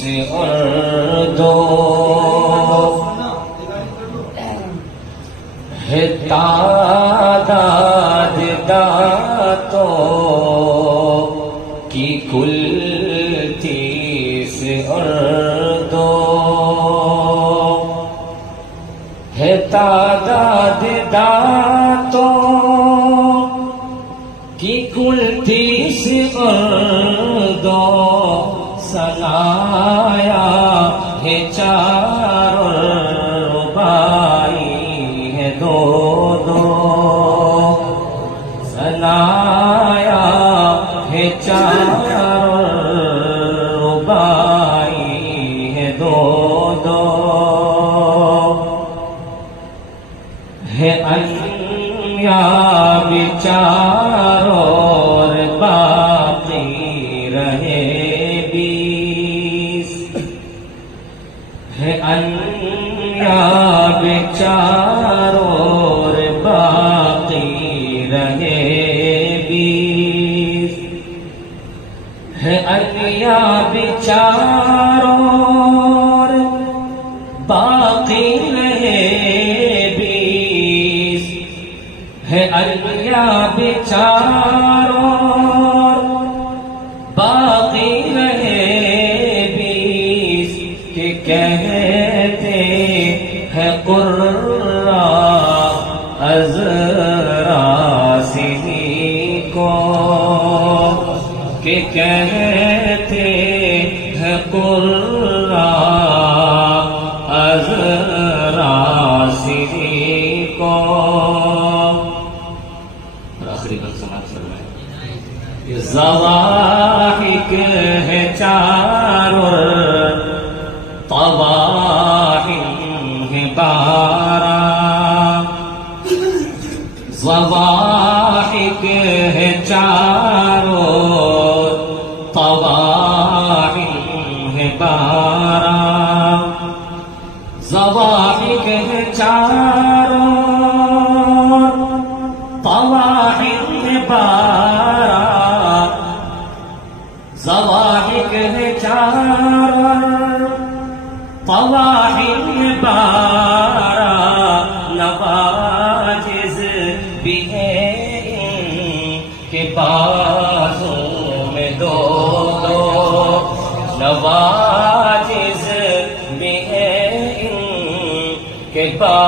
سے اردو ہے تعداد دانتوں کی کل 30 اردو ہے تعداد دانتوں کی کل 30 اردو سنایا ہے 4 ربائی ہے 2 سنایا ہے 4 ربائی ہے 2 ہے انیاب 4 اور باقی رہے 20 ہے انیاب 4 اور باقی رہے 20 ہے انیاب 4 اور باقی رہے 20 ہے انیاب 4 اور باقی رہے 20 کہ کہتے ہیں قراء ازراسنی کو کہ کہتے ہیں قراء ازراسنی کو. آخری بات سماعت فرمائیں. ضواحک ہے 4 اور طواحن ہے 12 ضواحک ہے 4 اور طواحن ہے 12 ضواحک ہے 4 اور طواحن ہے 12 ضواحک ہے 4 طواحن ہے 12 نواجز بھی ہیں ان کے بازوں میں 2 نواجز بھی ہیں ان کے بازوں